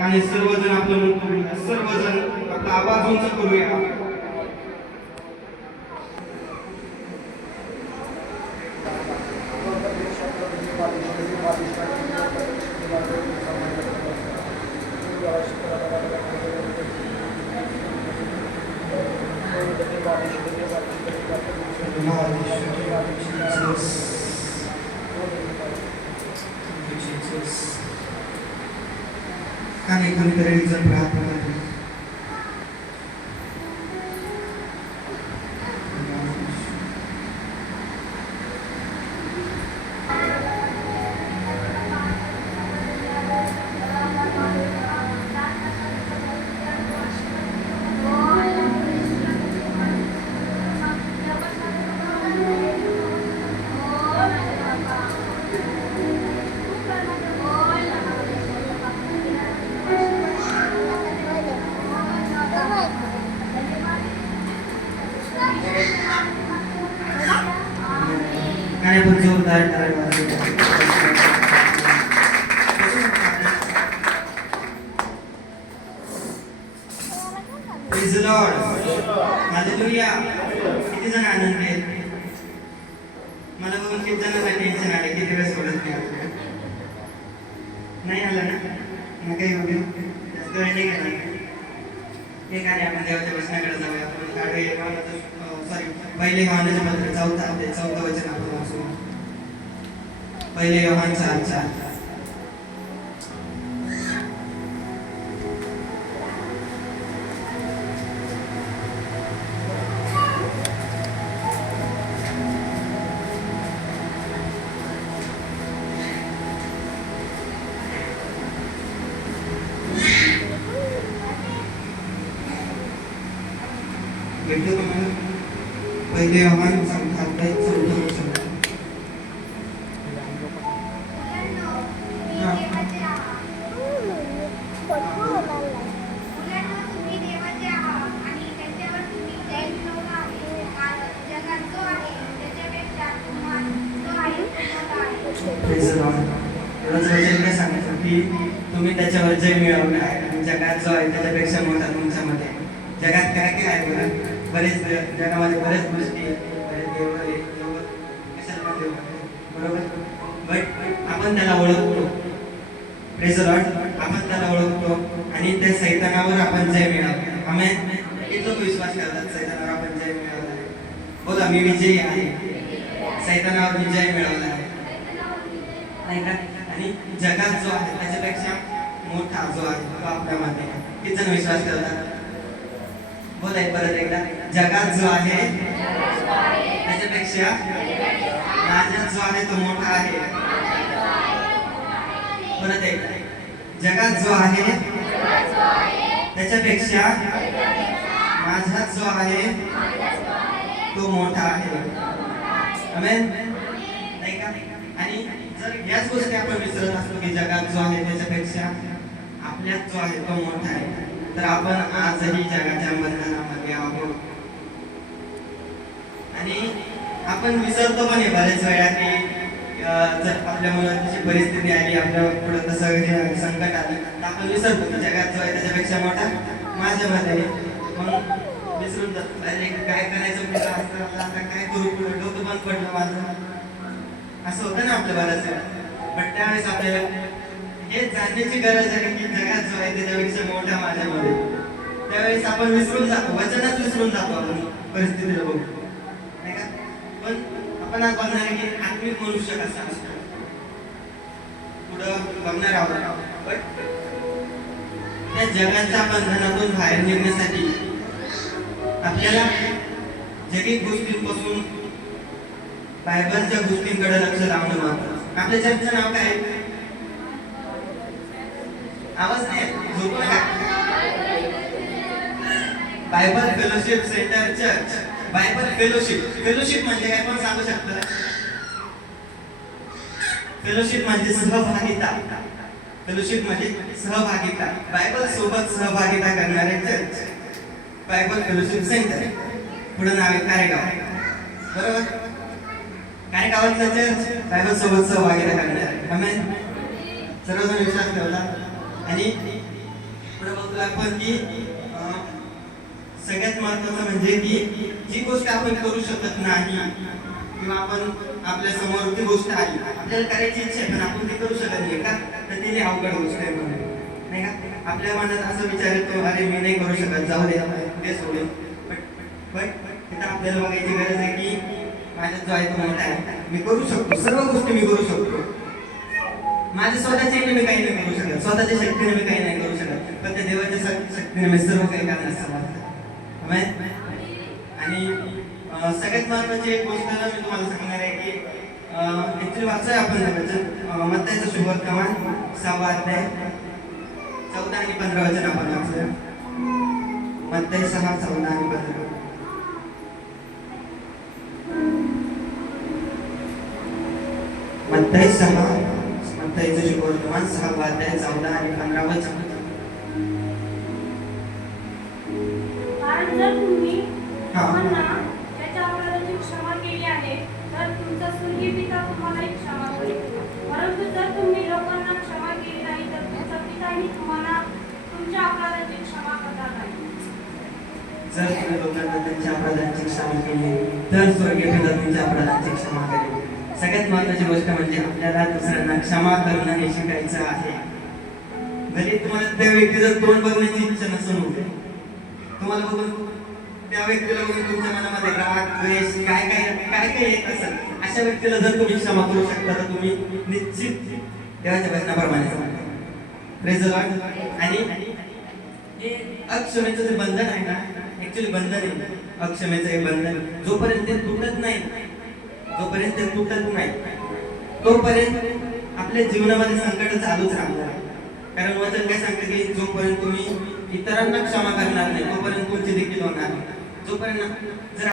आणि सर्वजण आपलं सर्वजण आपला आवाज उंच करूया. आणि कोणीतरी जण प्रार्थना करतो. आणि पण जोरदार टाळ्या वाजवूया. Praise the Lord. Hallelujah. किती जण आनंद आहेत? मला बघून किती जणांना टेन्शन आले, किती वेळेस सोडत नाही आलं ना? मग काही बघू जास्त वेळ नाही गेला. एक आणि आपण देवाच्या वचनाकडे जाऊया. आपण पहिले योहानचे पत्र 4 वचन आपण वाचू. पहिले योहान 4:4. पहिले योहान 4:4. तुम्ही त्याच्यावर जय मिळवलं आहे आणि जगात जो आहे त्याच्यापेक्षा मोठा तुमच्यामध्ये. जगात काय काय आहे बरं? बरेच जगामध्ये बरेच गोष्टी बरोबर, बट आपण त्याला ओळखतो. Praise the Lord. आपण त्याला ओळखतो आणि त्या सैतानावर आपण जय मिळवतो. आमेन. किती लोक विश्वास करतात सैतानावर आपण जय मिळवला आहे? बोला, मी विजयी आहे. सैतानावर विजय मिळवला आहे, नाही का? आणि जगात जो आहे त्याच्यापेक्षा मोठा जो आहे तो आपल्यामध्ये. किती जण विश्वास करतात? बोला परत एकदा. जगात जो आहे त्याच्यापेक्षा माझ्यात जो आहे तो मोठा आहे. परत एकदा. जगात जो आहे त्याच्यापेक्षा माझ्यात जो आहे तो मोठा आहे. आमेन, नाही का? आणि जर याच गोष्टी आपण विसरत असतो की जगात जो आहे त्याच्यापेक्षा आपल्यात जो आहे तो मोठा आहे, तर आपण आजही जगाच्या बंधनामध्ये आहोत. आणि आपण विसरतो पण बरेच वेळा की जर आपल्या मुलाची परिस्थिती आली, आपल्या पुढे तसं संकट आलं, तर आपण विसरतो की जगात जो आहे त्याच्यापेक्षा मोठा माझ्यामध्ये. मग विसरून जातो. अरे काय करायचं पुढे असतं, आता काय करू, पुढे डोकं बंद पडलं माझं, असं होतं ना आपल्या बऱ्याच वेळा. पण त्यावेळेस आपल्याला हे जाणण्याची गरज आहे की जगात जो आहे त्याच्यापेक्षा मोठा माझ्यामध्ये. त्यावेळेस आपण विसरून जातो, वचनच विसरून जातो आपण परिस्थितीला बघू, नाही का? पण आपण आज बघणार आहे की आत्मिक मनुष्य कसा असतो, पुढं बघणार आहोत. पण त्या जगाच्या बंधनातून बाहेर निघण्यासाठी आपल्याला जगिक गोष्टींपासून बायबलच्या गोष्टींकडे लक्ष लावणं महत्त्वाचं. आपल्या चर्चेचं नाव काय? आवाज नाही झोपू नका. Bible fellowship centre church. Bible fellowship. Fellowship म्हणजे काय, कोण सांगू शकतं? फेलोशिप म्हणजे सहभागिता. फेलोशिप म्हणजे सहभागिता. बायबल सोबत सहभागिता करणारे चर्च. Bible fellowship centre. पुढे नाव आहे कारेगाव, बरोबर? काय गावातलं चर्च बायबल सोबत सहभागिता करणार आहे. आमेन. सर्वजण विश्वास ठेवला आणि पुढे बघतो आपण की सगळ्यात महत्त्वाचं म्हणजे की जी गोष्ट आपण करू शकत नाही किंवा आपण आपल्या समोर ती गोष्ट आली आपल्याला करायची इच्छा आहे पण आपण ती करू शकत नाही का, तर ती अवघड गोष्ट आहे म्हणून नाही का. आपल्या मनात असं विचार येतो अरे मी नाही करू शकत, जाऊ दे ते सोडेल. पण तिथं आपल्याला बघायची गरज आहे की माझ्यात जो आहे तो मोठा आहे, मी करू शकतो, सर्व गोष्टी मी करू शकतो. माझ्या स्वतःच्या मी काही नाही करू शकत, स्वतःच्या शक्तीने मी काही नाही करू शकत, पण त्या देवाच्या शक्तीने मी सर्व काही करण्यास समर्थ आहे. आणि सगळ्यात महत्त्वाची एक गोष्ट मी तुम्हाला सांगणार आहे की ऍक्च्युली वाचूया आपण मत्ताईचा शुभवर्तमान 6 अध्याय 14 आणि 15 वचन आपण वाचूया. मत्ताई 6, 14 आणि 15. मत्ताईचं शुभवर्तमान 6 अध्याय 14 आणि 15 वचन. कारण जर तुम्ही लोकांना त्याच्या अपराधाची क्षमा केली आहे तर तुमचा स्वर्गीय पिता तुम्हालाही क्षमा करेल. परंतु जर तुम्ही लोकांना क्षमा केली नाही तर तुमचा पिताही तुम्हाला तुमच्या अपराधाची क्षमा करणार नाही. जर तुम्ही लोकांना त्यांच्या अपराधांची क्षमा केली तर स्वर्गीय पिता तुमच्या अपराधांची क्षमा करेल. सगळ्यात महत्त्वाची गोष्ट म्हणजे आपल्याला दुसऱ्यांना क्षमा करणं हे शिकायचं आहे. भले तुम्हाला त्या व्यक्तीचं तोंड बघण्याची इच्छा नसून होते, तुम्हाला बघून त्या व्यक्तीला बघून तुमच्या मनामध्ये राग द्वेष काय काय काय काय येत असेल, अशा व्यक्तीला जर तुम्ही क्षमा करू शकता तर तुम्ही निश्चित देवाच्या वचनाप्रमाणे प्रेज द लॉर्ड. आणि हे अक्षमेचं जे बंधन आहे ना, ऍक्च्युली बंधन आहे अक्षमेचं हे बंधन, जोपर्यंत ते तुटत नाही तोपर्यंत आपल्या जीवनामध्ये संकट चालूच राहणार. कारण वचन काय सांगतं की जोपर्यंत तुम्ही इतरांना क्षमा करणार नाही तोपर्यंत तुमची देखील होणार. जोपर्यंत जर